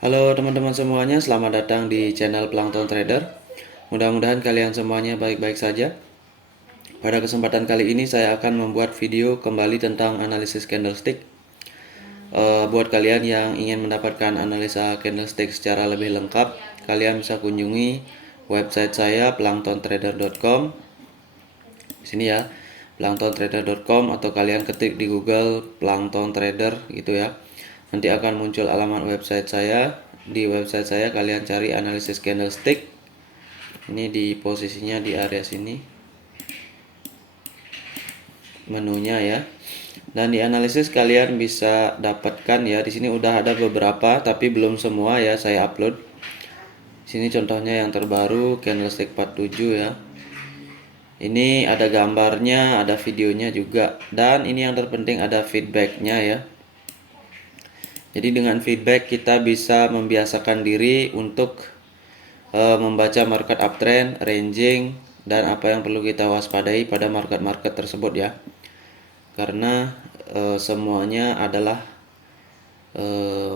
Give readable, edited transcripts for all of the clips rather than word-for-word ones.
Halo teman-teman semuanya, selamat datang di channel Plankton Trader. Mudah-mudahan kalian semuanya baik-baik saja. Pada kesempatan kali ini saya akan membuat video kembali tentang analisis candlestick. Buat kalian yang ingin mendapatkan analisa candlestick secara lebih lengkap, kalian bisa kunjungi website saya planktontrader.com. Di sini ya, planktontrader.com, atau kalian ketik di Google Plankton Trader gitu ya. Nanti akan muncul alamat website saya. Di website saya kalian cari analisis candlestick. Ini di posisinya di area sini. Menunya ya. Dan di analisis kalian bisa dapatkan ya. Di sini udah ada beberapa tapi belum semua ya saya upload. Sini contohnya yang terbaru candlestick 47 ya. Ini ada gambarnya, ada videonya juga, dan ini yang terpenting ada feedbacknya ya. Jadi dengan feedback kita bisa membiasakan diri untuk membaca market uptrend, ranging, dan apa yang perlu kita waspadai pada market-market tersebut ya. Karena semuanya adalah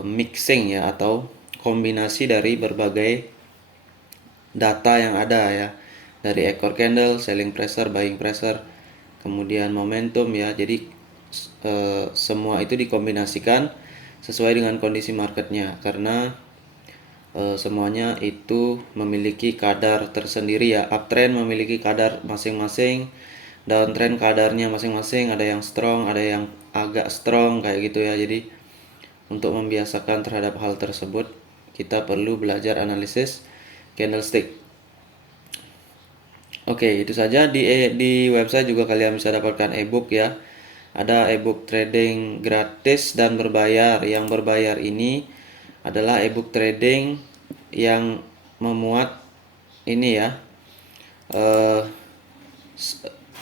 mixing ya, atau kombinasi dari berbagai data yang ada ya. Dari ekor candle, selling pressure, buying pressure, kemudian momentum ya. Jadi semua itu dikombinasikan sesuai dengan kondisi marketnya, karena semuanya itu memiliki kadar tersendiri ya. Uptrend memiliki kadar masing-masing, downtrend kadarnya masing-masing, ada yang strong, ada yang agak strong kayak gitu ya. Jadi untuk membiasakan terhadap hal tersebut, kita perlu belajar analisis candlestick. Oke, itu saja. Di website juga kalian bisa dapatkan ebook ya. Ada ebook trading gratis dan berbayar. Yang berbayar ini adalah ebook trading yang memuat ini ya,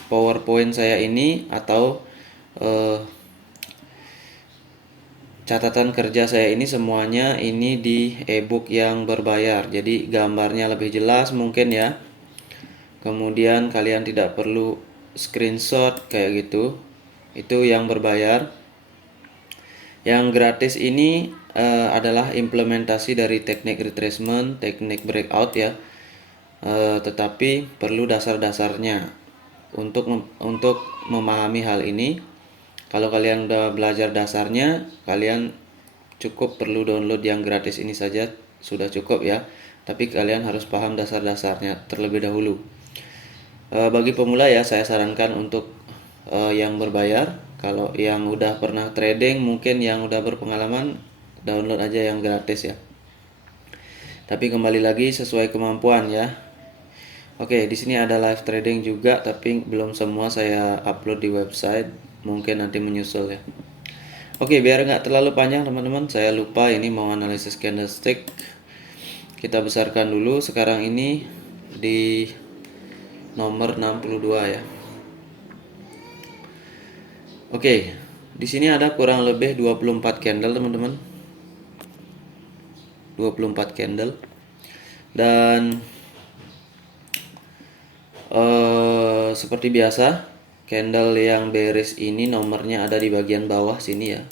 PowerPoint saya ini, atau catatan kerja saya ini, semuanya ini di ebook yang berbayar. Jadi gambarnya lebih jelas mungkin ya. Kemudian kalian tidak perlu screenshot kayak gitu. Itu yang berbayar. Yang gratis ini adalah implementasi dari teknik retracement, teknik breakout ya. Tetapi perlu dasar-dasarnya. Untuk memahami hal ini, kalau kalian udah belajar dasarnya, kalian cukup perlu download yang gratis ini saja sudah cukup ya. Tapi kalian harus paham dasar-dasarnya terlebih dahulu. Bagi pemula ya, saya sarankan untuk yang berbayar. Kalau yang udah pernah trading, mungkin yang udah berpengalaman, download aja yang gratis ya. Tapi kembali lagi sesuai kemampuan ya. Oke, di sini ada live trading juga, tapi belum semua saya upload di website. Mungkin nanti menyusul ya. Oke, biar nggak terlalu panjang teman-teman, saya lupa ini mau analisis candlestick. Kita besarkan dulu sekarang ini di nomor 62 ya. Oke, di sini ada kurang lebih 24 candle teman-teman. 24 candle. Dan seperti biasa, candle yang bearish ini nomornya ada di bagian bawah sini ya.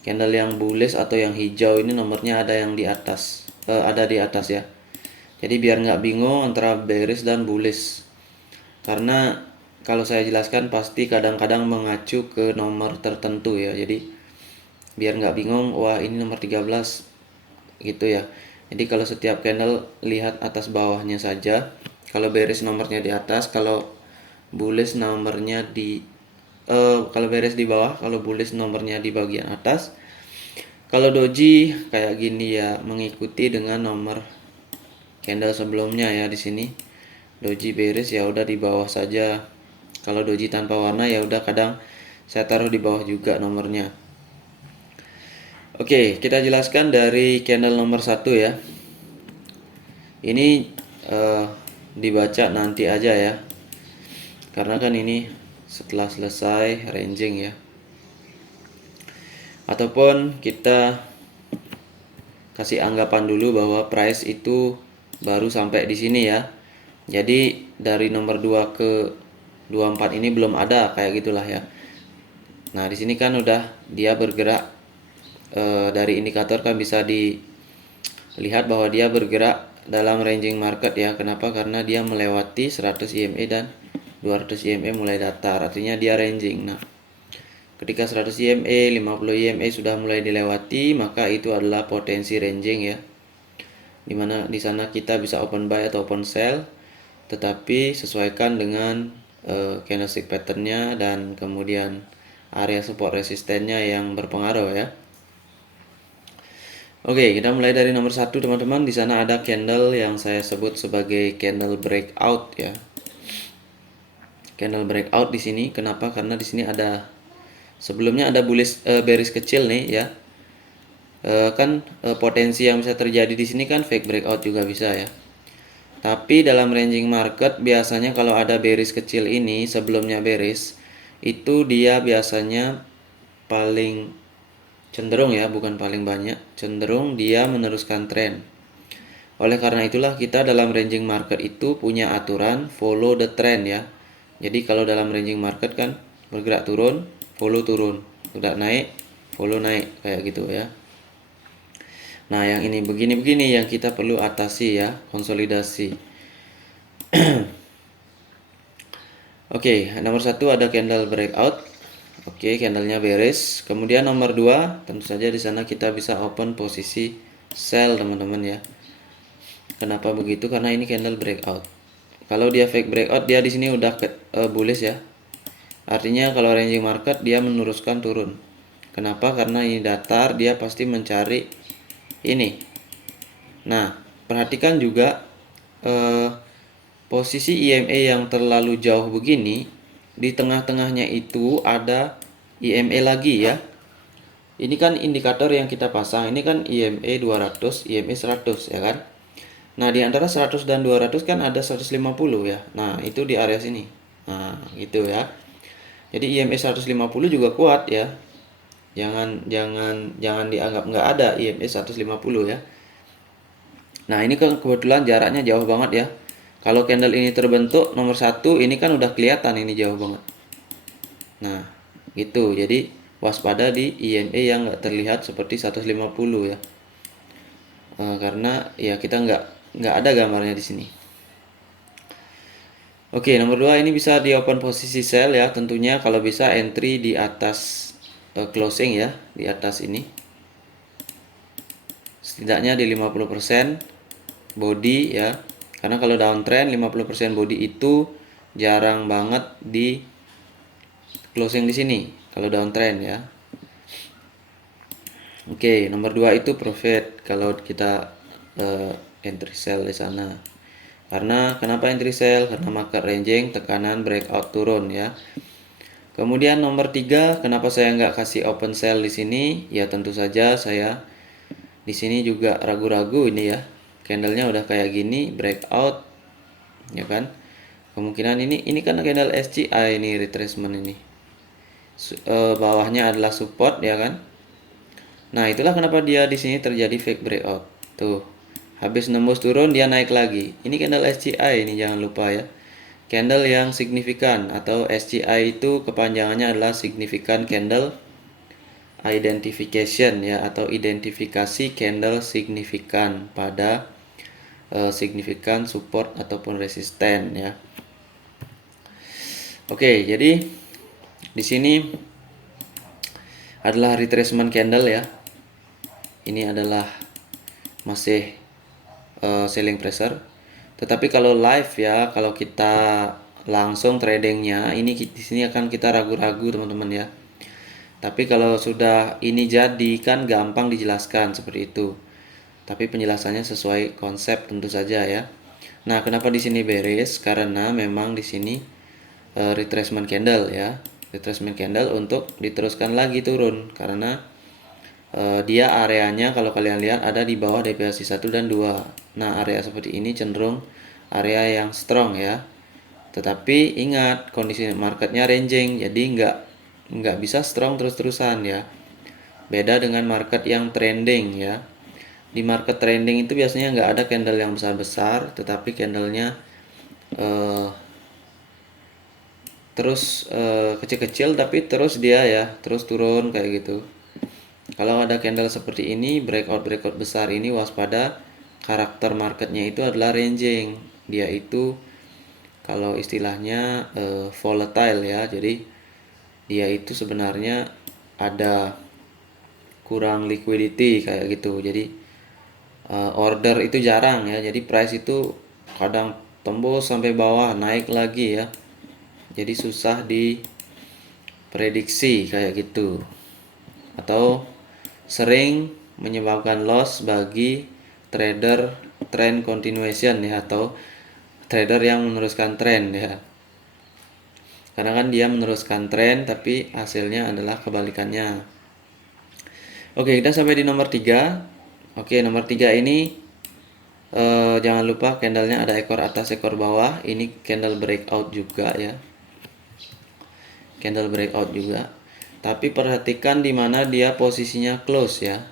Candle yang bullish atau yang hijau ini nomornya ada yang di atas, ada di atas ya. Jadi biar nggak bingung antara bearish dan bullish. Karena kalau saya jelaskan pasti kadang-kadang mengacu ke nomor tertentu ya. Jadi biar nggak bingung, wah ini nomor 13 gitu ya. Jadi kalau setiap candle lihat atas bawahnya saja. Kalau bearish nomornya di atas, kalau bullish nomornya kalau bearish di bawah, kalau bullish nomornya di bagian atas. Kalau doji kayak gini ya, mengikuti dengan nomor candle sebelumnya ya. Di sini doji bearish ya udah di bawah saja. Kalau doji tanpa warna ya udah kadang saya taruh di bawah juga nomornya. Oke, kita jelaskan dari candle nomor 1 ya. Ini dibaca nanti aja ya. Karena kan ini setelah selesai ranging ya. Ataupun kita kasih anggapan dulu bahwa price itu baru sampai di sini ya. Jadi dari nomor 2 ke 24 ini belum ada kayak gitulah ya. Nah, di sini kan udah dia bergerak dari indikator kan bisa lihat bahwa dia bergerak dalam ranging market ya. Kenapa? Karena dia melewati 100 EMA dan 200 EMA mulai datar, artinya dia ranging. Nah, ketika 100 EMA, 50 EMA sudah mulai dilewati, maka itu adalah potensi ranging ya. Dimana di sana kita bisa open buy atau open sell, tetapi sesuaikan dengan candlestick patternnya dan kemudian area support resistennya yang berpengaruh ya. Oke, kita mulai dari nomor 1 teman-teman. Di sana ada candle yang saya sebut sebagai candle breakout ya. Candle breakout di sini. Kenapa? Karena di sini ada sebelumnya ada bullish bearish kecil nih ya. Potensi yang bisa terjadi di sini kan fake breakout juga bisa ya. Tapi dalam ranging market biasanya kalau ada bearish kecil ini sebelumnya bearish, itu dia biasanya paling cenderung ya, bukan paling banyak, cenderung dia meneruskan tren. Oleh karena itulah kita dalam ranging market itu punya aturan follow the trend ya. Jadi kalau dalam ranging market kan bergerak turun, follow turun, bergerak naik, follow naik, kayak gitu ya. Nah, yang ini begini-begini yang kita perlu atasi ya, konsolidasi. Oke, nomor 1 ada candle breakout. Oke, candlenya bearish. Kemudian nomor 2, tentu saja di sana kita bisa open posisi sell teman-teman ya. Kenapa begitu? Karena ini candle breakout. Kalau dia fake breakout, dia di sini udah bullish ya. Artinya kalau ranging market dia meneruskan turun. Kenapa? Karena ini datar, dia pasti mencari ini. Nah, perhatikan juga posisi EMA yang terlalu jauh begini, di tengah-tengahnya itu ada EMA lagi ya. Ini kan indikator yang kita pasang, ini kan EMA 200, EMA 100 ya kan. Nah, di antara 100 dan 200 kan ada 150 ya. Nah, itu di area sini. Nah, gitu ya. Jadi EMA 150 juga kuat ya. Jangan dianggap nggak ada EMA 150 ya. Nah, ini kan kebetulan jaraknya jauh banget ya. Kalau candle ini terbentuk nomor 1, ini kan udah kelihatan ini jauh banget. Nah, gitu. Jadi waspada di EMA yang nggak terlihat seperti 150 ya. Karena ya kita nggak ada gambarnya di sini. Oke, nomor 2 ini bisa di open posisi sell ya. Tentunya kalau bisa entry di atas closing ya, di atas ini. Setidaknya di 50% body ya. Karena kalau downtrend 50% body itu jarang banget di closing di sini kalau downtrend ya. Oke, nomor 2 itu profit kalau kita entry sell di sana. Karena kenapa entry sell? Karena market ranging, tekanan breakout turun ya. Kemudian nomor 3, kenapa saya nggak kasih open sell di sini? Ya tentu saja saya di sini juga ragu-ragu ini ya. Candlenya udah kayak gini, breakout, ya kan? Kemungkinan ini kan candle SCI ini retracement ini. Bawahnya adalah support ya kan? Nah, itulah kenapa dia di sini terjadi fake breakout. Tuh. Habis nembus turun dia naik lagi. Ini candle SCI ini jangan lupa ya. Candle yang signifikan atau SCI itu kepanjangannya adalah significant candle identification ya, atau identifikasi candle signifikan pada signifikan support ataupun resisten ya. Oke, jadi di sini adalah retracement candle ya. Ini adalah masih selling pressure. Tetapi kalau live ya, kalau kita langsung tradingnya, ini di sini akan kita ragu-ragu teman-teman ya. Tapi kalau sudah ini jadi kan gampang dijelaskan seperti itu. Tapi penjelasannya sesuai konsep tentu saja ya. Nah, kenapa di sini bearish? Karena memang di sini retracement candle ya. Retracement candle untuk diteruskan lagi turun karena dia areanya kalau kalian lihat ada di bawah deviasi 1 dan 2. Nah, area seperti ini cenderung area yang strong ya. Tetapi ingat kondisi marketnya ranging, jadi nggak bisa strong terus-terusan ya. Beda dengan market yang trending ya. Di market trending itu biasanya nggak ada candle yang besar-besar, tetapi candlenya terus kecil-kecil tapi terus dia ya terus turun kayak gitu. Kalau ada candle seperti ini, breakout besar ini waspada, karakter marketnya itu adalah ranging. Dia itu kalau istilahnya volatile ya. Jadi dia itu sebenarnya ada kurang liquidity kayak gitu. Jadi order itu jarang ya. Jadi price itu kadang tembus sampai bawah, naik lagi ya. Jadi susah diprediksi kayak gitu. Atau sering menyebabkan loss bagi trader trend continuation ya, atau trader yang meneruskan tren ya. Karena kan dia meneruskan tren tapi hasilnya adalah kebalikannya. Oke, kita sampai di nomor 3. Oke, nomor 3 ini jangan lupa candlenya ada ekor atas ekor bawah. Ini candle breakout juga ya. Candle breakout juga. Tapi perhatikan di mana dia posisinya close ya.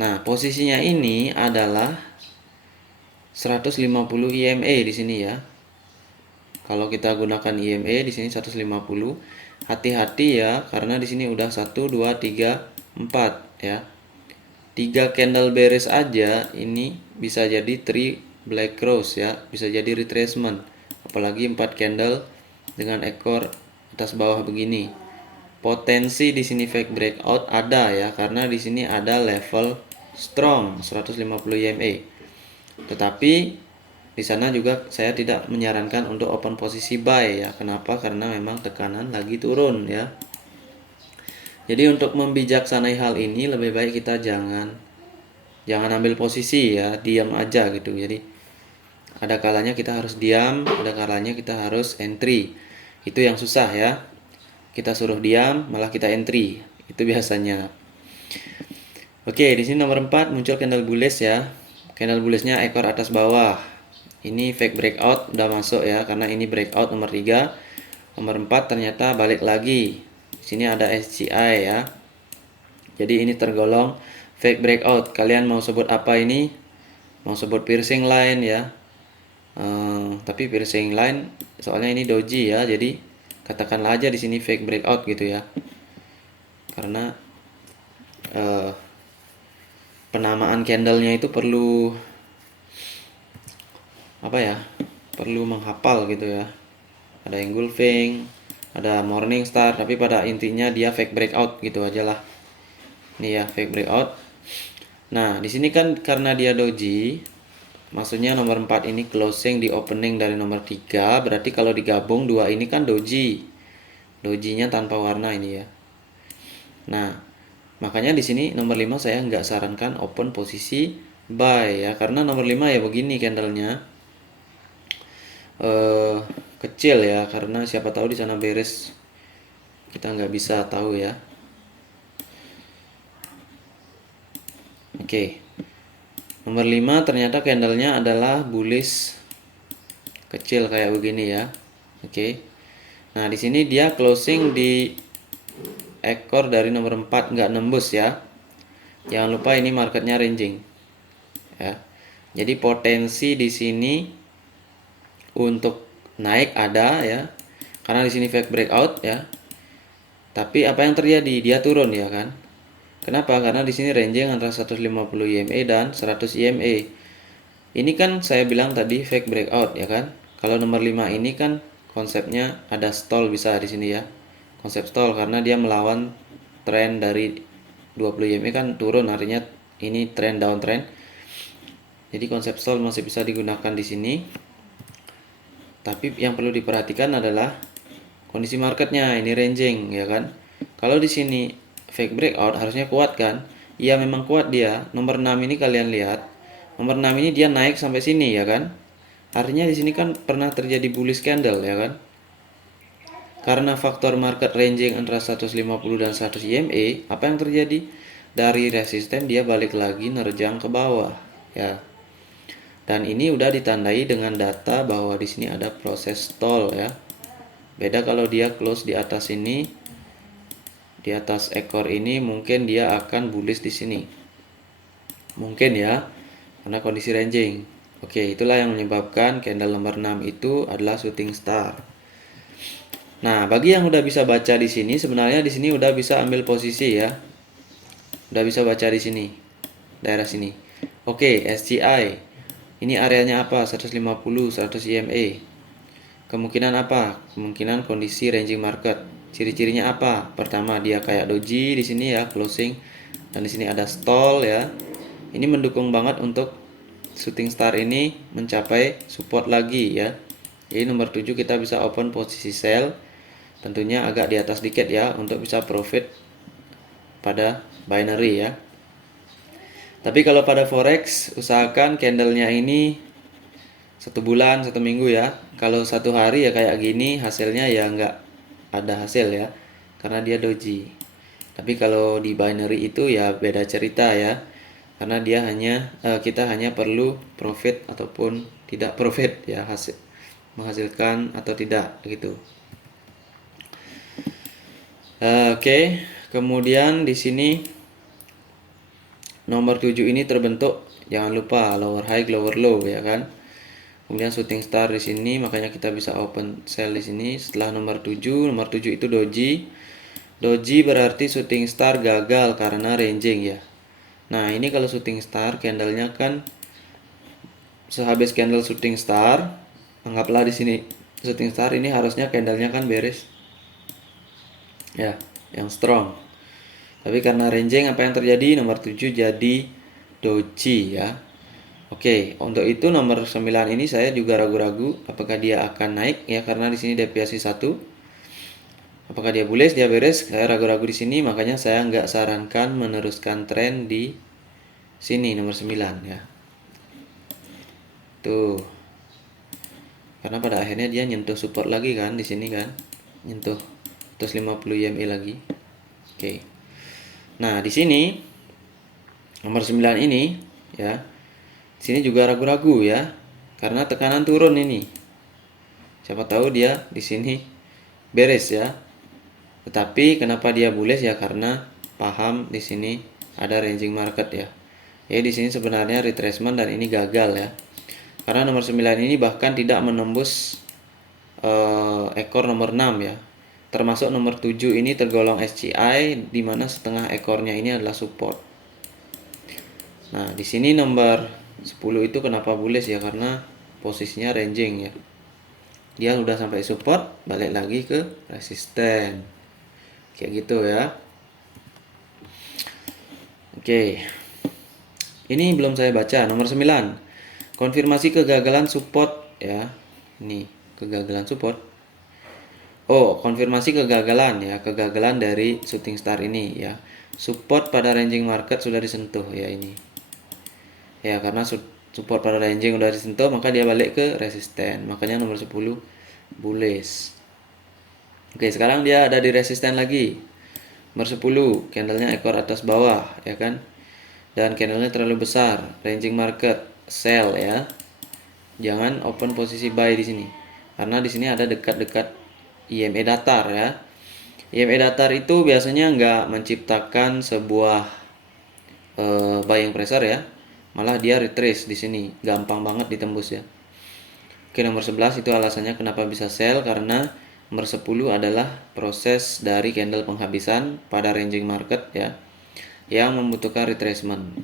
Nah, posisinya ini adalah 150 EMA di sini ya. Kalau kita gunakan EMA di sini 150. Hati-hati ya, karena di sini udah 1 2 3 4 ya. 3 candle bearish aja ini bisa jadi 3 black cross ya, bisa jadi retracement. Apalagi 4 candle dengan ekor atas bawah begini. Potensi di sini fake breakout ada ya, karena di sini ada level strong 150 EMA. Tetapi di sana juga saya tidak menyarankan untuk open posisi buy ya. Kenapa? Karena memang tekanan lagi turun ya. Jadi untuk membijaksanai hal ini lebih baik kita jangan ambil posisi ya, diam aja gitu. Jadi ada kalanya kita harus diam, ada kalanya kita harus entry. Itu yang susah ya. Kita suruh diam, malah kita entry. Itu biasanya. Oke, di sini nomor 4 muncul candle bullish ya. Candle bullishnya ekor atas bawah. Ini fake breakout udah masuk ya, karena ini breakout nomor 3. Nomor 4 ternyata balik lagi. Di sini ada SCI ya. Jadi ini tergolong fake breakout. Kalian mau sebut apa ini? Mau sebut piercing line ya. Tapi piercing line soalnya ini doji ya, jadi katakanlah aja di sini fake breakout gitu ya. Karena penamaan candlenya itu perlu apa ya? Perlu menghafal gitu ya. Ada engulfing, ada morning star, tapi pada intinya dia fake breakout gitu aja lah. Ini ya fake breakout. Nah, di sini kan karena dia doji, maksudnya nomor 4 ini closing di opening dari nomor 3, berarti kalau digabung dua ini kan doji. Dojinya tanpa warna ini ya. Nah, makanya di sini nomor 5 saya nggak sarankan open posisi buy ya, karena nomor 5 ya begini candlenya kecil ya, karena siapa tahu di sana beres, kita nggak bisa tahu ya. Oke. Nomor 5 ternyata candlenya adalah bullish kecil kayak begini ya. Oke. Nah, di sini dia closing di ekor dari nomor 4 nggak nembus ya. Jangan lupa ini marketnya ranging. Ya. Jadi potensi di sini untuk naik ada ya. Karena di sini fake breakout ya. Tapi apa yang terjadi? Dia turun ya kan. Kenapa? Karena di sini ranging antara 150 EMA dan 100 EMA. Ini kan saya bilang tadi fake breakout ya kan. Kalau nomor 5 ini kan konsepnya ada stall bisa di sini ya. Konsep stall karena dia melawan tren dari 20 EMA kan turun, artinya ini tren downtrend. Jadi konsep stall masih bisa digunakan di sini. Tapi yang perlu diperhatikan adalah kondisi marketnya, ini ranging ya kan. Kalau di sini fake breakout harusnya kuat kan? Iya memang kuat dia. Nomor 6 ini kalian lihat. Nomor 6 ini dia naik sampai sini ya kan? Artinya di sini kan pernah terjadi bullish candle ya kan? Karena faktor market ranging antara 150 dan 100 EMA, apa yang terjadi? Dari resisten dia balik lagi nerjang ke bawah ya. Dan ini udah ditandai dengan data bahwa di sini ada proses stall ya. Beda kalau dia close di atas ini, di atas ekor ini mungkin dia akan bullish di sini. Mungkin ya, karena kondisi ranging. Oke, itulah yang menyebabkan candle nomor 6 itu adalah shooting star. Nah, bagi yang udah bisa baca di sini, sebenarnya di sini udah bisa ambil posisi ya. Udah bisa baca di sini, daerah sini. Oke, SCI. Ini areanya apa? 150, 100 EMA. Kemungkinan apa? Kemungkinan kondisi ranging market. Ciri-cirinya apa? Pertama, dia kayak doji di sini ya, closing. Dan di sini ada stall ya. Ini mendukung banget untuk shooting star ini mencapai support lagi ya. Jadi nomor 7 kita bisa open posisi sell. Tentunya agak di atas dikit ya untuk bisa profit pada binary ya. Tapi kalau pada forex usahakan candlenya ini 1 bulan 1 minggu ya. Kalau 1 hari ya kayak gini hasilnya ya nggak ada hasil ya karena dia doji. Tapi kalau di binary itu ya beda cerita ya karena dia hanya kita hanya perlu profit ataupun tidak profit ya, hasil menghasilkan atau tidak gitu. Oke, kemudian di sini nomor 7 ini terbentuk, jangan lupa lower high lower low ya kan. Kemudian shooting star di sini, makanya kita bisa open sell di sini. Setelah nomor 7 itu doji. Doji berarti shooting star gagal karena ranging ya. Nah, ini kalau shooting star candlenya kan sehabis candle shooting star, anggaplah di sini shooting star ini harusnya candlenya kan beres ya, yang strong. Tapi karena ranging apa yang terjadi? Nomor 7 jadi doji ya. Oke, untuk itu nomor 9 ini saya juga ragu-ragu apakah dia akan naik ya karena di sini deviasi 1. Apakah dia bullish, dia beres? Saya ragu-ragu di sini, makanya saya nggak sarankan meneruskan tren di sini nomor 9 ya. Tuh. Karena pada akhirnya dia nyentuh support lagi kan di sini kan. Nyentuh 150 EMA lagi. Oke. Nah, di sini nomor 9 ini ya. Sini juga ragu-ragu ya. Karena tekanan turun ini. Siapa tahu dia di sini beres ya. Tetapi kenapa dia bullish ya karena paham di sini ada ranging market ya. Ya di sini sebenarnya retracement dan ini gagal ya. Karena nomor 9 ini bahkan tidak menembus ekor nomor 6 ya. Termasuk nomor 7 ini tergolong SCI di mana setengah ekornya ini adalah support. Nah, di sini nomor 10 itu kenapa bullish ya karena posisinya ranging ya. Dia udah sampai support, balik lagi ke resisten. Kayak gitu ya. Oke. Ini belum saya baca. Nomor 9. Konfirmasi kegagalan support ya. Ini kegagalan support. Oh, konfirmasi kegagalan ya. Kegagalan dari shooting star ini ya. Support pada ranging market sudah disentuh ya ini. Ya, karena support pada ranging udah disentuh maka dia balik ke resisten. Makanya nomor 10 bullish. Oke, sekarang dia ada di resisten lagi. Nomor 10, candlenya ekor atas bawah ya kan. Dan candlenya terlalu besar, ranging market, sell ya. Jangan open posisi buy di sini. Karena di sini ada dekat-dekat EMA datar ya. EMA datar itu biasanya nggak menciptakan sebuah buying pressure ya. Malah dia retrace di sini, gampang banget ditembus ya. Oke, nomor 11 itu alasannya kenapa bisa sell karena nomor 10 adalah proses dari candle penghabisan pada ranging market ya yang membutuhkan retracement.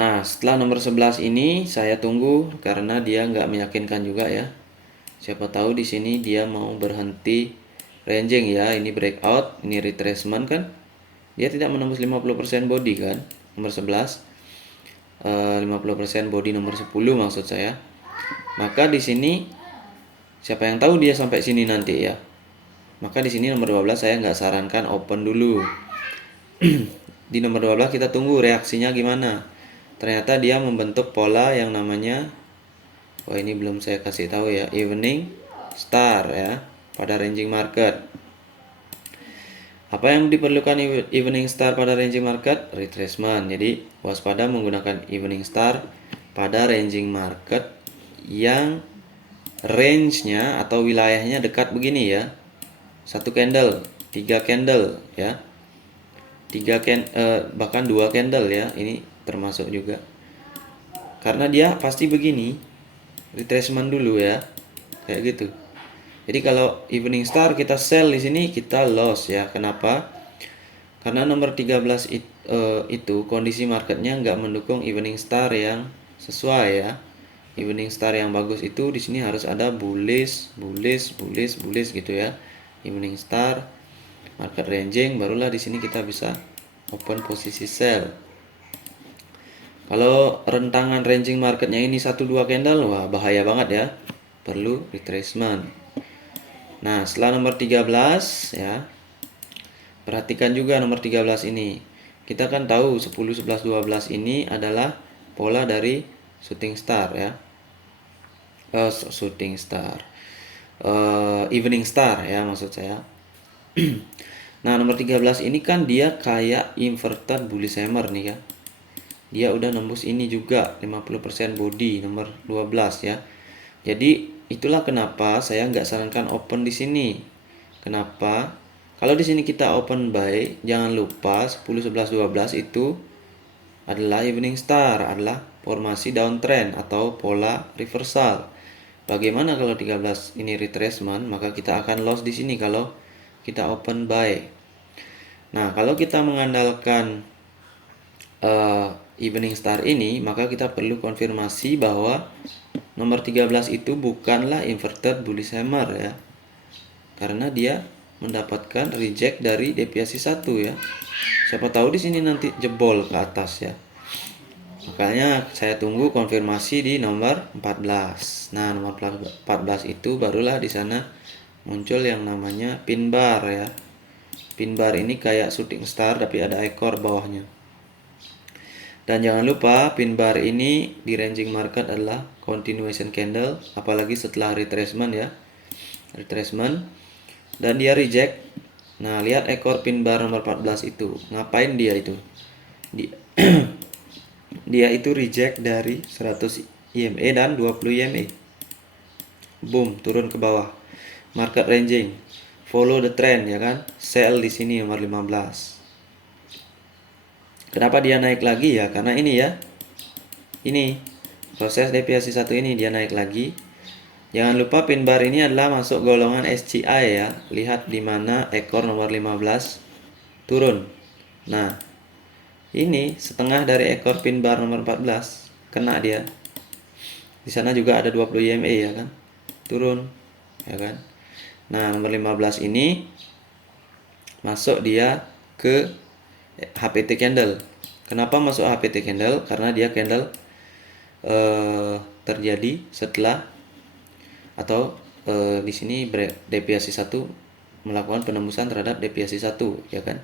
Nah, setelah nomor 11 ini saya tunggu karena dia nggak meyakinkan juga ya. Siapa tahu di sini dia mau berhenti ranging ya. Ini breakout, ini retracement kan. Dia tidak menembus 50% body kan. Nomor 11 50% body nomor 10 maksud saya. Maka di sini siapa yang tahu dia sampai sini nanti ya. Maka di sini nomor 12 saya nggak sarankan open dulu. Di nomor 12 kita tunggu reaksinya gimana. Ternyata dia membentuk pola yang namanya, wah ini belum saya kasih tahu ya, evening star ya pada ranging market. Apa yang diperlukan evening star pada ranging market? Retracement. Jadi waspada menggunakan evening star pada ranging market yang range-nya atau wilayahnya dekat begini ya. 1 candle, 3 candle ya. Bahkan 2 candle ya. Ini termasuk juga. Karena dia pasti begini. Retracement dulu ya. Kayak gitu. Jadi kalau evening star kita sell di sini kita loss ya. Kenapa? Karena nomor 13 itu kondisi marketnya nggak mendukung evening star yang sesuai ya. Evening star yang bagus itu di sini harus ada bullish, bullish, bullish, bullish gitu ya. Evening star, market ranging, barulah di sini kita bisa open posisi sell. Kalau rentangan ranging marketnya ini 1-2 candle, wah bahaya banget ya. Perlu retracement. Nah, setelah nomor 13 ya. Perhatikan juga nomor 13 ini. Kita kan tahu 10, 11, 12 ini adalah pola dari shooting star ya. Shooting star. Evening star ya maksud saya. Nah, nomor 13 ini kan dia kayak inverted bullish hammer nih ya. Dia udah nembus ini juga 50% body nomor 12 ya. Jadi itulah kenapa saya nggak sarankan open di sini. Kenapa? Kalau di sini kita open buy, jangan lupa 10, 11, 12 itu adalah evening star, adalah formasi downtrend atau pola reversal. Bagaimana kalau 13 ini retracement, maka kita akan loss di sini kalau kita open buy. Nah, kalau kita mengandalkan evening star ini, maka kita perlu konfirmasi bahwa nomor 13 itu bukanlah inverted bullish hammer ya. Karena dia mendapatkan reject dari deviasi 1 ya. Siapa tahu di sini nanti jebol ke atas ya. Makanya saya tunggu konfirmasi di nomor 14. Nah, nomor 14 itu barulah di sana muncul yang namanya pin bar ya. Pin bar ini kayak shooting star tapi ada ekor bawahnya. Dan jangan lupa pin bar ini di ranging market adalah continuation candle, apalagi setelah retracement ya. Retracement dan dia reject. Nah, lihat ekor pin bar nomor 14 itu. Ngapain dia itu? Dia itu reject dari 100 EMA dan 20 EMA. Boom, turun ke bawah. Market ranging. Follow the trend ya kan? Sell di sini nomor 15. Kenapa dia naik lagi ya? Karena ini ya. Ini proses deviasi 1 ini dia naik lagi. Jangan lupa pin bar ini adalah masuk golongan SCI ya. Lihat di mana ekor nomor 15 turun. Nah, ini setengah dari ekor pin bar nomor 14 kena dia. Di sana juga ada 20 EMA ya kan? Turun ya kan? Nah, nomor 15 ini masuk dia ke HPT candle. Kenapa masuk HPT candle? Karena dia candle terjadi setelah atau di sini deviasi 1 melakukan penembusan terhadap deviasi 1 ya kan.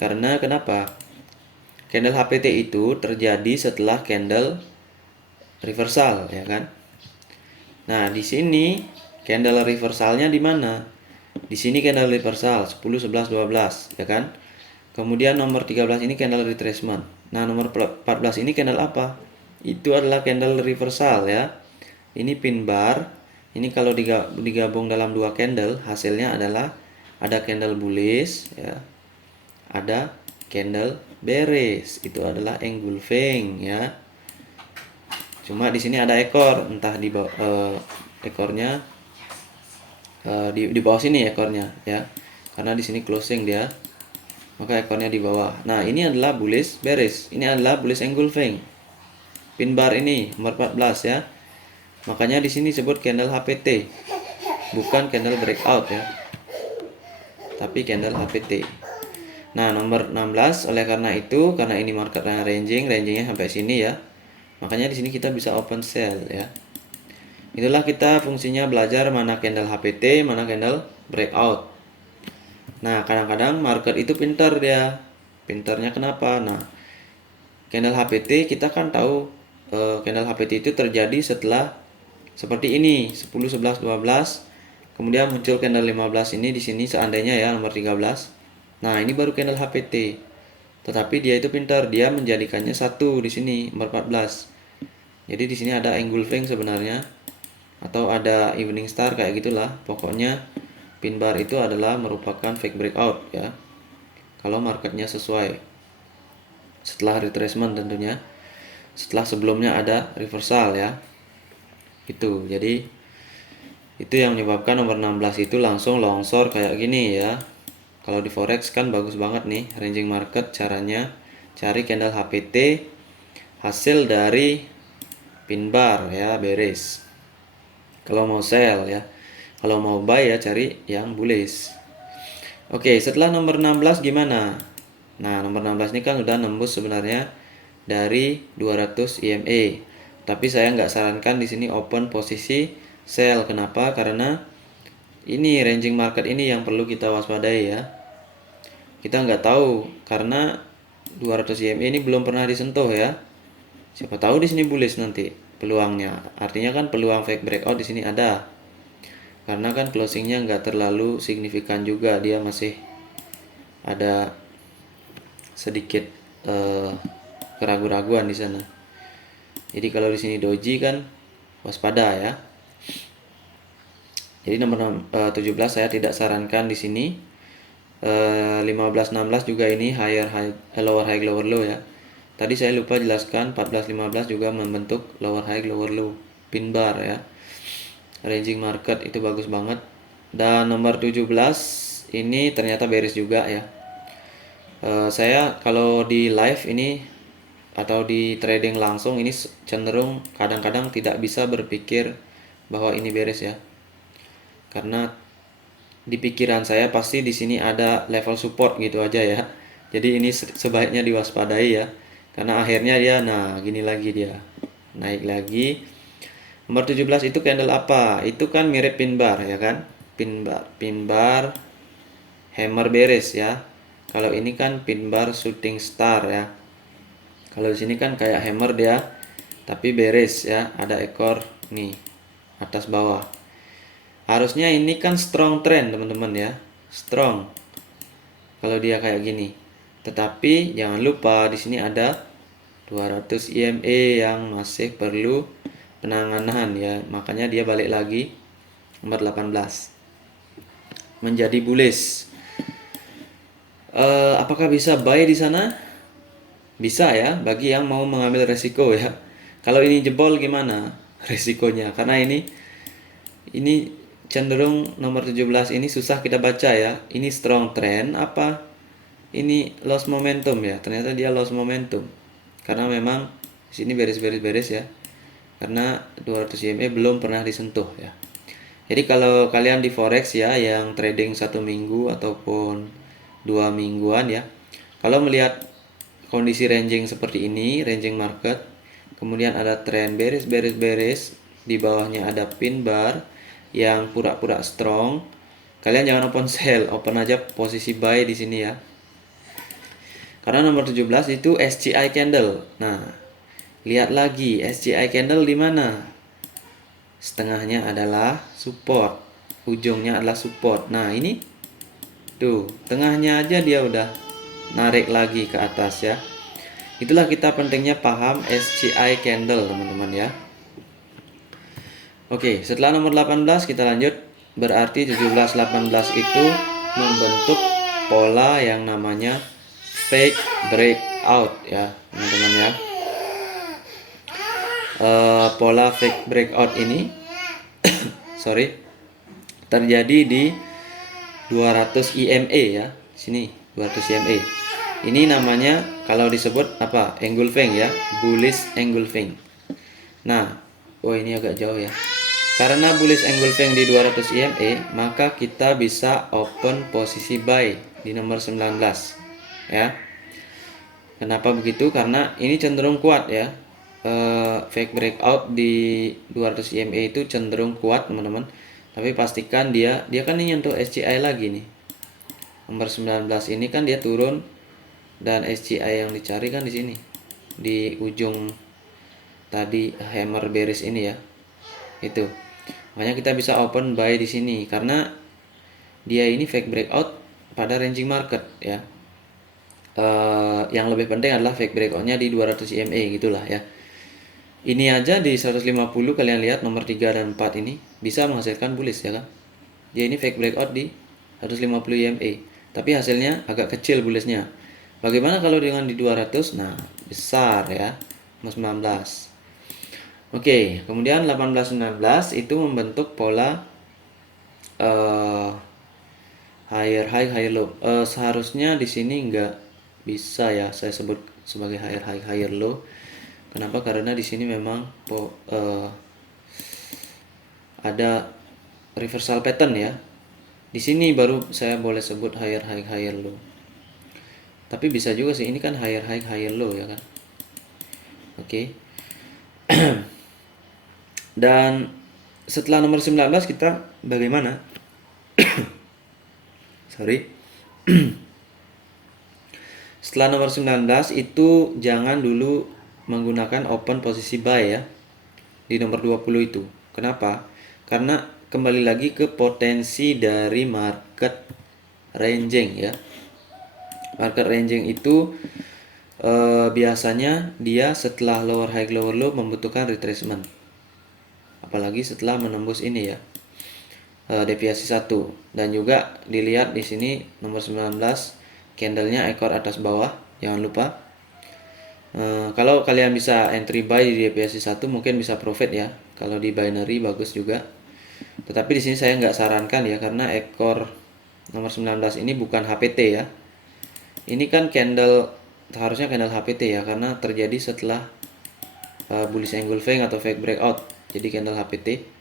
Karena kenapa? Candle HPT itu terjadi setelah candle reversal ya kan. Nah, di sini candle reversalnya di mana? Di sini candle reversal 10, 11, 12 ya kan. Kemudian nomor 13 ini candle retracement. Nah, nomor 14 ini candle apa? Itu adalah candle reversal ya. Ini pin bar. Ini kalau digabung dalam dua candle, hasilnya adalah ada candle bullish ya. Ada candle bearish. Itu adalah engulfing ya. Cuma di sini ada ekor, entah di ekornya di bawah sini ekornya ya. Karena di sini closing dia. Maka ekornya di bawah. Nah, ini adalah bullish bearish. Ini adalah bullish engulfing. Pin bar ini nomor 14 ya. Makanya di sini disebut candle HPT. Bukan candle breakout ya. Tapi candle HPT. Nah, nomor 16 oleh karena itu karena ini market rangingnya sampai sini ya. Makanya di sini kita bisa open sell ya. Itulah kita fungsinya belajar mana candle HPT, mana candle breakout. Nah, kadang-kadang market itu pintar dia. Pintarnya kenapa? Nah, candle HPT kita kan tahu candle HPT itu terjadi setelah seperti ini 10, 11, 12. Kemudian muncul candle 15 ini di sini seandainya ya nomor 13. Nah, ini baru candle HPT. Tetapi dia itu pintar, dia menjadikannya satu di sini nomor 14. Jadi di sini ada engulfing sebenarnya atau ada evening star kayak gitulah. Pokoknya pin bar itu adalah merupakan fake breakout ya. Kalau marketnya sesuai. Setelah retracement tentunya. Setelah sebelumnya ada reversal ya. Itu. Jadi Itu yang menyebabkan nomor 16 itu langsung longsor kayak gini ya. Kalau di forex kan bagus banget nih ranging market caranya. Cari candle HPT hasil dari pin bar ya, beres. Kalau mau sell ya. Kalau mau buy ya cari yang bullish. Oke, setelah nomor 16 gimana? Nah, nomor 16 ini kan udah nembus sebenarnya dari 200 EMA. Tapi saya nggak sarankan di sini open posisi sell. Kenapa? Karena ini ranging market ini yang perlu kita waspadai ya. Kita nggak tahu karena 200 EMA ini belum pernah disentuh ya. Siapa tahu di sini bullish nanti peluangnya. Artinya kan peluang fake breakout di sini ada. Karena kan closingnya nggak terlalu signifikan juga, dia masih ada sedikit keraguan-raguan di sana. Jadi kalau di sini doji kan waspada ya. Jadi nomor 17 saya tidak sarankan di sini. 15 16 juga ini higher high lower high lower low ya. Tadi saya lupa jelaskan 14 15 juga membentuk lower high lower low pin bar ya. Ranging market itu bagus banget. Dan nomor 17 ini ternyata beres juga ya. Saya kalau di live ini atau di trading langsung ini cenderung kadang-kadang tidak bisa berpikir bahwa ini beres ya. Karena di pikiran saya pasti di sini ada level support gitu aja ya. Jadi ini sebaiknya diwaspadai ya. Karena akhirnya dia gini lagi dia. Naik lagi. Nomor 17 itu candle apa? Itu kan mirip pin bar ya kan? Pin bar hammer beres ya. Kalau ini kan pin bar shooting star ya. Kalau di sini kan kayak hammer dia, tapi beres ya. Ada ekor nih atas bawah. Harusnya ini kan strong trend teman-teman ya, strong. Kalau dia kayak gini. Tetapi jangan lupa di sini ada 200 EMA yang masih perlu penanganan ya. Makanya dia balik lagi nomor 18. Menjadi bullish. Apakah bisa buy di sana? Bisa ya, bagi yang mau mengambil resiko ya. Kalau ini jebol gimana resikonya? Karena ini cenderung nomor 17 ini susah kita baca ya. Ini strong trend apa ini loss momentum ya? Ternyata dia loss momentum. Karena memang di sini beres ya. Karena 200 EMA belum pernah disentuh ya. Jadi kalau kalian di forex ya yang trading 1 minggu ataupun 2 mingguan ya. Kalau melihat kondisi ranging seperti ini, ranging market, kemudian ada trend beres, di bawahnya ada pin bar yang pura-pura strong. Kalian jangan open sell, open aja posisi buy di sini ya. Karena nomor 17 itu SCI candle. Nah, lihat lagi SCI candle di mana? Setengahnya adalah support, ujungnya adalah support. Nah, ini tuh, tengahnya aja dia udah narik lagi ke atas ya. Itulah kita pentingnya paham SCI candle teman-teman ya. Oke, setelah nomor 18 kita lanjut. Berarti 17-18 itu membentuk pola yang namanya fake breakout ya teman-teman ya. Pola fake breakout ini terjadi di 200 EMA ya. Sini 200 EMA. Ini namanya kalau disebut apa? Engulfing ya, bullish engulfing. Nah, ini agak jauh ya. Karena bullish engulfing di 200 EMA, maka kita bisa open posisi buy di nomor 19 ya. Kenapa begitu? Karena ini cenderung kuat ya. Fake breakout di 200 EMA itu cenderung kuat teman-teman. Tapi pastikan dia kan ini nyentuh SCI lagi nih. Nomor 19 ini kan dia turun dan SCI yang dicari kan di sini. Di ujung tadi hammer bearish ini ya. Itu. Makanya kita bisa open buy di sini karena dia ini fake breakout pada ranging market ya. Yang lebih penting adalah fake breakoutnya di 200 EMA gitulah ya. Ini aja di 150 kalian lihat nomor 3 dan 4 ini bisa menghasilkan bullish ya kan. Dia ini fake breakout di 150 EMA, tapi hasilnya agak kecil bullishnya. Bagaimana kalau dengan di 200? Nah, besar ya. 19. Oke, kemudian 18-19 itu membentuk pola eh higher high higher low. Seharusnya di sini nggak bisa ya saya sebut sebagai higher high higher low. Kenapa? Karena di sini memang ada reversal pattern ya. Di sini baru saya boleh sebut higher high higher low. Tapi bisa juga sih, ini kan higher high higher low ya kan. Oke. Dan setelah nomor 19 kita bagaimana? Sorry. Setelah nomor 19 itu jangan dulu menggunakan open posisi buy ya. Di nomor 20 itu. Kenapa? Karena kembali lagi ke potensi dari market ranging ya. Market ranging itu biasanya dia setelah lower high lower low membutuhkan retracement. Apalagi setelah menembus ini ya. Deviasi 1 dan juga dilihat di sini nomor 19 candlenya ekor atas bawah, jangan lupa. Kalau kalian bisa entry buy di deviasi 1 mungkin bisa profit ya. Kalau di binary bagus juga. Tetapi di sini saya nggak sarankan ya, karena ekor nomor 19 ini bukan HPT ya. Ini kan candle, harusnya candle HPT ya, karena terjadi setelah bullish engulfing atau fake breakout. Jadi candle HPT.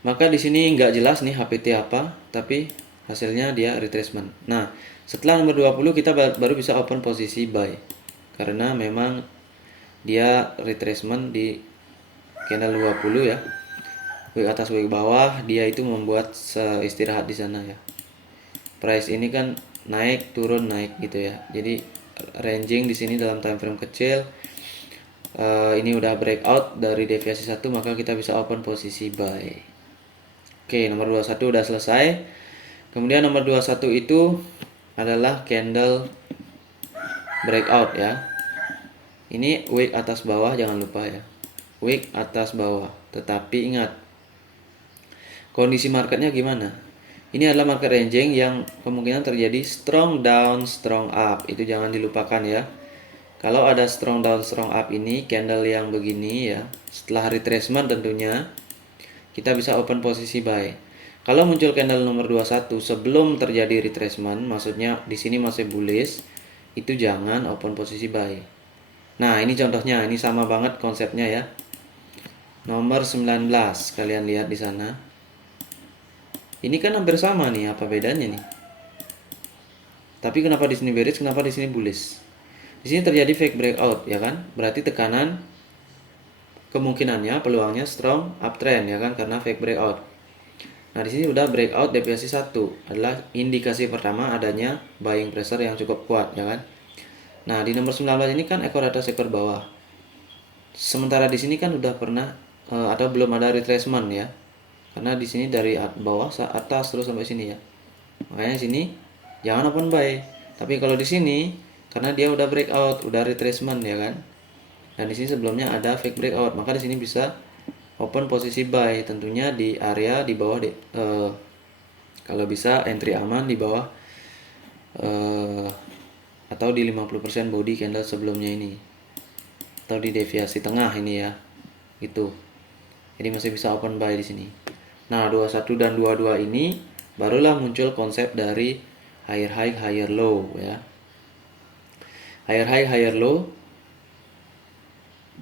Maka di sini nggak jelas nih HPT apa, tapi hasilnya dia retracement. Nah, setelah nomor 20 kita baru bisa open posisi buy. Karena memang dia retracement di candle 20 ya. Wick atas wick bawah, dia itu membuat istirahat di sana ya. Price ini kan naik turun naik gitu ya. Jadi ranging di sini dalam time frame kecil. Ini udah breakout dari deviasi 1, maka kita bisa open posisi buy. Oke, nomor 21 udah selesai. Kemudian nomor 21 itu adalah candle breakout ya. Ini wick atas bawah, jangan lupa ya. Wick atas bawah. Tetapi ingat, kondisi marketnya gimana? Ini adalah market ranging yang kemungkinan terjadi strong down, strong up. Itu jangan dilupakan ya. Kalau ada strong down, strong up ini, candle yang begini ya, setelah retracement tentunya, kita bisa open posisi buy. Kalau muncul candle nomor 21 sebelum terjadi retracement, maksudnya di sini masih bullish, itu jangan open posisi buy. Nah, ini contohnya, ini sama banget konsepnya ya. Nomor 19, kalian lihat di sana. Ini kan hampir sama nih, apa bedanya nih? Tapi kenapa di sini bearish, kenapa di sini bullish? Di sini terjadi fake breakout ya kan? Berarti tekanan kemungkinannya peluangnya strong uptrend ya kan, karena fake breakout. Nah, di sini udah breakout deviasi 1 adalah indikasi pertama adanya buying pressure yang cukup kuat ya kan. Nah, di nomor 19 ini kan ekor atas ekor bawah. Sementara di sini kan udah pernah atau belum ada retracement ya. Karena di sini dari bawah ke atas terus sampai sini ya. Makanya sini jangan open buy. Tapi kalau di sini karena dia udah breakout, udah retracement ya kan. Dan di sini sebelumnya ada fake breakout, maka di sini bisa open posisi buy, tentunya di area di bawah kalau bisa entry aman di bawah atau di 50% body candle sebelumnya ini, atau di deviasi tengah ini ya, gitu. Jadi masih bisa open buy di sini. Nah, 21 dan 22 ini barulah muncul konsep dari higher high higher low ya. Higher high higher low,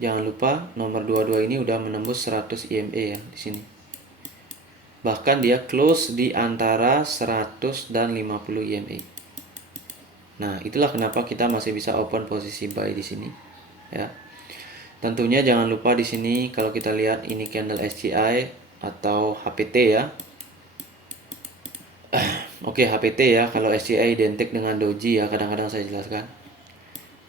jangan lupa nomor 22 ini udah menembus 100 EMA ya di sini. Bahkan dia close di antara 100 dan 50 EMA. Nah, itulah kenapa kita masih bisa open posisi buy di sini ya. Tentunya jangan lupa di sini kalau kita lihat ini candle SCI atau HPT ya. Oke, HPT ya. Kalau SCI identik dengan doji ya, kadang-kadang saya jelaskan.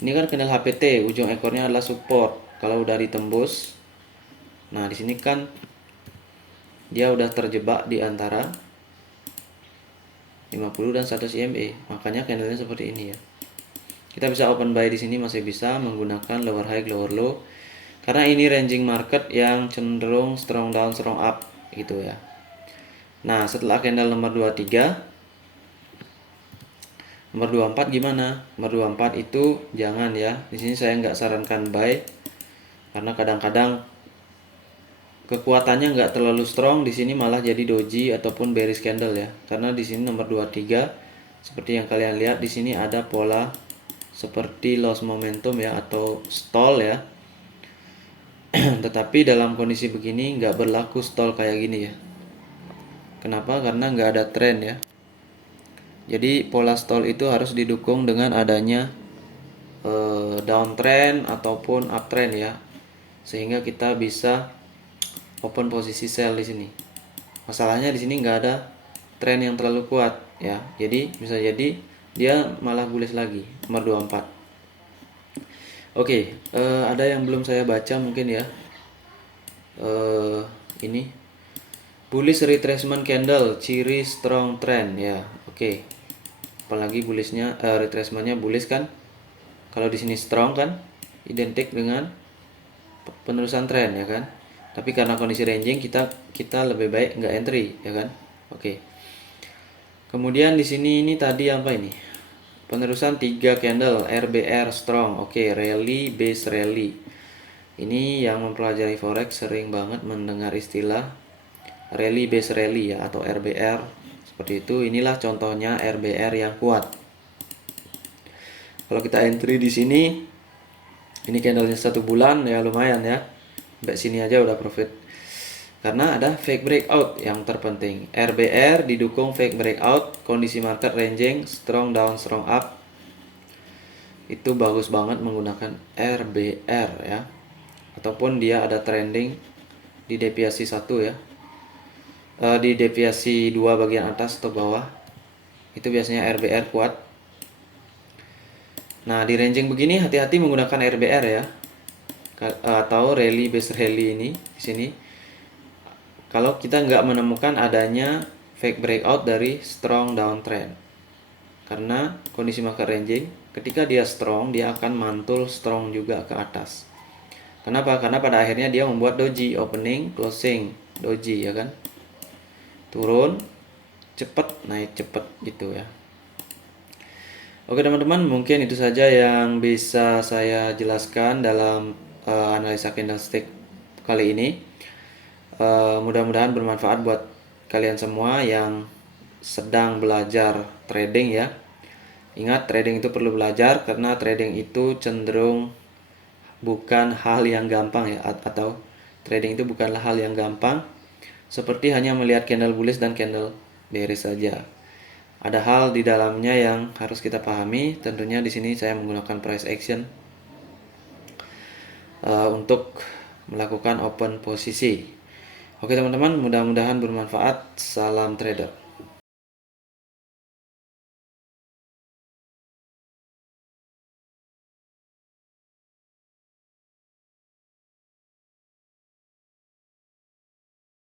Ini kan candle HPT, ujung ekornya adalah support. Kalau udah ditembus, nah di sini kan dia udah terjebak di antara 50 dan 100 EMA. Makanya candlenya seperti ini ya. Kita bisa open buy di sini, masih bisa menggunakan lower high lower low. Karena ini ranging market yang cenderung strong down strong up gitu ya. Nah, setelah candle nomor 23, nomor 24 gimana? Nomor 24 itu jangan ya. Di sini saya nggak sarankan buy karena kadang-kadang kekuatannya nggak terlalu strong, di sini malah jadi doji ataupun bearish candle ya. Karena di sini nomor 23 seperti yang kalian lihat di sini ada pola seperti loss momentum ya atau stall ya. Tetapi dalam kondisi begini nggak berlaku stall kayak gini ya. Kenapa? Karena nggak ada tren ya. Jadi pola stall itu harus didukung dengan adanya downtrend ataupun uptrend ya, sehingga kita bisa open posisi sell di sini. Masalahnya di sini nggak ada tren yang terlalu kuat ya, jadi bisa jadi dia malah bullish lagi. Nomor 24. Oke, ada yang belum saya baca mungkin ya. Ini bullish retracement candle, ciri strong trend ya. Oke. Apalagi bullishnya retracementnya bullish kan. Kalau di sini strong kan identik dengan penerusan tren ya kan. Tapi karena kondisi ranging kita lebih baik nggak entry ya kan. Oke. Kemudian di sini ini tadi apa ini? Penerusan 3 candle RBR strong. Oke, rally base rally. Ini yang mempelajari forex sering banget mendengar istilah rally base rally ya atau RBR. Seperti itu. Inilah contohnya RBR yang kuat. Kalau kita entry di sini, ini candlenya 1 bulan ya lumayan ya. Sampai sini aja udah profit. Karena ada fake breakout yang terpenting. RBR didukung fake breakout, kondisi market ranging, strong down, strong up. Itu bagus banget menggunakan RBR ya. Ataupun dia ada trending di deviasi 1 ya. Di deviasi 2 bagian atas atau bawah. Itu biasanya RBR kuat. Nah, di ranging begini hati-hati menggunakan RBR ya. Atau rally base rally ini di sini. Kalau kita nggak menemukan adanya fake breakout dari strong downtrend. Karena kondisi market ranging, ketika dia strong, dia akan mantul strong juga ke atas. Kenapa? Karena pada akhirnya dia membuat doji, opening, closing, doji ya kan. Turun cepet, naik cepet gitu ya. Oke teman-teman, mungkin itu saja yang bisa saya jelaskan dalam analisa candlestick kali ini. Mudah-mudahan bermanfaat buat kalian semua yang sedang belajar trading ya. Ingat, trading itu perlu belajar karena trading itu cenderung bukan hal yang gampang ya, atau trading itu bukanlah hal yang gampang seperti hanya melihat candle bullish dan candle bearish saja. Ada hal di dalamnya yang harus kita pahami. Tentunya di sini saya menggunakan price action untuk melakukan open posisi. Oke teman-teman, mudah-mudahan bermanfaat. Salam trader.